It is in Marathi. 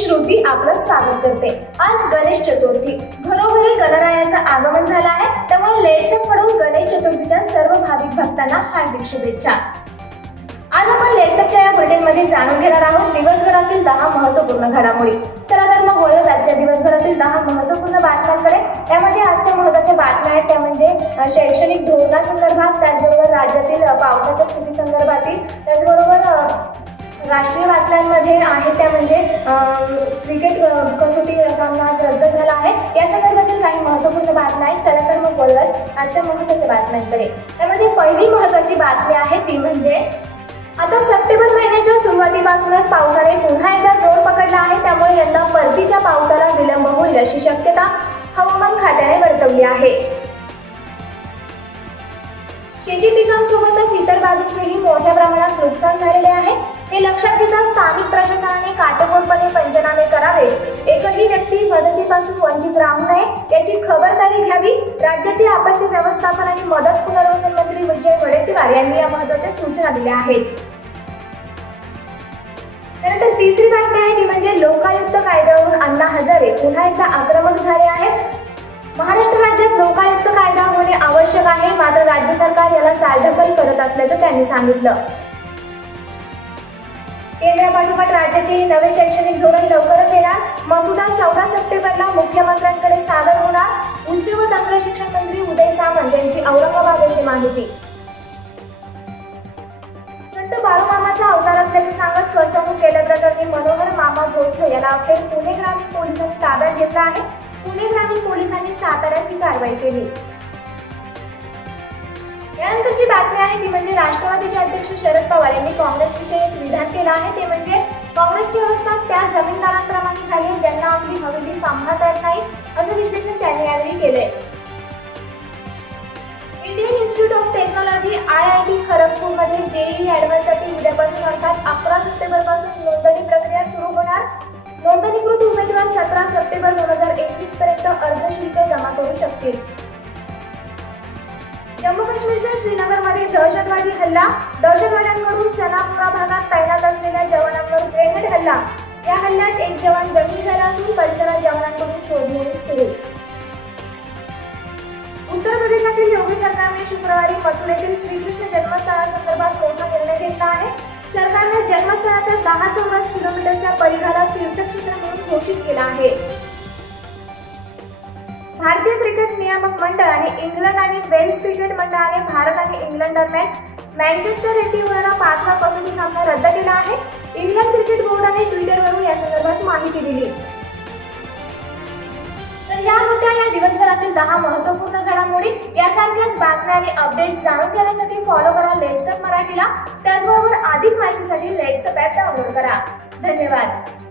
श्रुती आपलं स्वागत करते। आज गणेश चतुर्थी, घरोघरी गणरायाचं आगमन झालं आहे, त्यामुळे लेट्सअपकडून गणेश चतुर्थीच्या सर्व भाविक भक्तांना हार्दिक शुभेच्छा। आज आपण लेट्सअपच्या या बुलेटिनमध्ये जाणून घेणार आहोत दिवसभरातील 10 महत्त्वपूर्ण घडामोडी। चला तर मग वळूया आजच्या दिवसभरातील 10 महत्त्वपूर्ण बातम्यांकडे। त्यामध्ये आजच्या महत्त्वाच्या बातम्या आहेत त्या म्हणजे शैक्षणिक धोरणासंदर्भात, त्याचबरोबर राज्यातील पावसाच्या स्थिती संदर्भातील, त्याचबरोबर राष्ट्रीय बातम्यांमध्ये आहे त्या म्हणजे क्रिकेट कसोटी सामना रद्द झाला आहे, या संदर्भातील काही महत्त्वपूर्ण बातम्या आहेत। चला तर मग वळूया आजच्या महत्त्वाच्या बातम्यांकडे। त्यामध्ये पहिली महत्त्वाची बातमी आहे ती म्हणजे आता सप्टेंबर महिन्याच्या सुरुवातीपासूनच पावसाने पुन्हा एकदा जोर पकडला आहे, त्यामुळे यंदा परतीच्या पावसाला विलंब होईल अशी शक्यता हवामान खात्याने वर्तवली आहे। शेती पिकांसोबतच इतर बाबींचेही मोठ्या प्रमाणात नुकसान झालेले आहे। हे लक्षात घेता स्थानिक प्रशासनाने काटेकोरपणे पंचनामे करावे, एकही व्यक्ती मदतीपासून वंचित राहू नये याची खबरदारी घ्यावी। राज्याचे आपत्ती व्यवस्थापन आणि मदत पुनर्वसन मंत्री विजय वडेट्टीवार यांनी या महत्त्वाच्या सूचना दिल्या आहेत। त्यानंतर तिसरी बातमी आहे ती म्हणजे लोकायुक्त कायद्यावरून अण्णा हजारे पुन्हा एकदा आक्रमक झाले आहेत। महाराष्ट्र राज्यात लोकायुक्त कायदा होणे आवश्यक आहे, मात्र राज्य सरकार याला चालढकल करत असल्याचं त्यांनी सांगितलं। केंद्रापाठोपाठ राज्याचे नवे शैक्षणिक धोरण लवकरच येणार, मसुदा 14 सप्टेंबरला मुख्यमंत्र्यांकडे सादर होणार। उच्च व तंत्र शिक्षण मंत्री उदय सामंत यांची औरंगाबाद येथे माहिती। संत बाळूमामाचा अवतार असल्याचे सांगत फसवणूक केल्याप्रकरणी मनोहर मामा भोसले याला अखेर पुणे ग्रामीण पोलिसांनी ताब्यात घेतला आहे। पुणे ग्रामीण पोलिसांनी साताऱ्यात ही कारवाई केली। यानंतरची बातमी आहे ती म्हणजे राष्ट्रवादीचे अध्यक्ष शरद पवार यांनी काँग्रेसविषयी एक विधान केलं आहे, ते म्हणजे काँग्रेसची अवस्था त्या जमीनदारांप्रमाणे झाली ज्यांना आपली हवेली सांभाळता येत नाही, असं विश्लेषण त्यांनी यावेळी केलंय। Indian institute of technology IIT खरगपूरमध्ये JEE ॲडव्हान्ससाठी उद्यापासून अर्थात 11 सप्टेंबर पासून नोंदणी प्रक्रिया सुरू होणार। नोंदणीकृत उमेदवार 17 सप्टेंबर 2021 पर्यंत अर्ज शुल्क जमा करू शकतील। जम्मू काश्मीरच्या श्रीनगरमध्ये दहशतवादी हल्ला, दहशतवाद्यांकडून चनापुरा भागात तैनात असलेल्या जवानांवर ग्रेनेड हल्ला। या हल्ल्यात एक जवान जखमी झाला असून परिसरात जवानांकडून शोध मोहीम सुरू। उत्तर प्रदेशातील योगी सरकारने शुक्रवारी मथुरेतील श्रीकृष्ण जन्मस्थळासंदर्भात मोठा निर्णय घेतला आहे। सरकारने जन्मस्थळाच्या 10 चौरस किलोमीटरच्या परिघाला तीर्थक्षेत्र म्हणून घोषित केला आहे। भारतीय क्रिकेट नियामक मंडळ आणि इंग्लंड आणि वेल्स क्रिकेट मंडळाने भारत आणि इंग्लंड दरम्यान मँचेस्टर येथे होणारा 5वा कसोटी सामना रद्द केला आहे। इंग्लंड क्रिकेट बोर्डाने ट्विटरवरून या संदर्भात माहिती दिली। तर या होत्या या दिवसभरातील 10 महत्त्वपूर्ण घडामोडी। यासारख्याच बातम्या आणि अपडेट्स जाणून घेण्यासाठी फॉलो करा लेट्सअप मराठीला, त्याचबरोबर अधिक माहितीसाठी लेट्सअप ॲप डाउनलोड करा। धन्यवाद।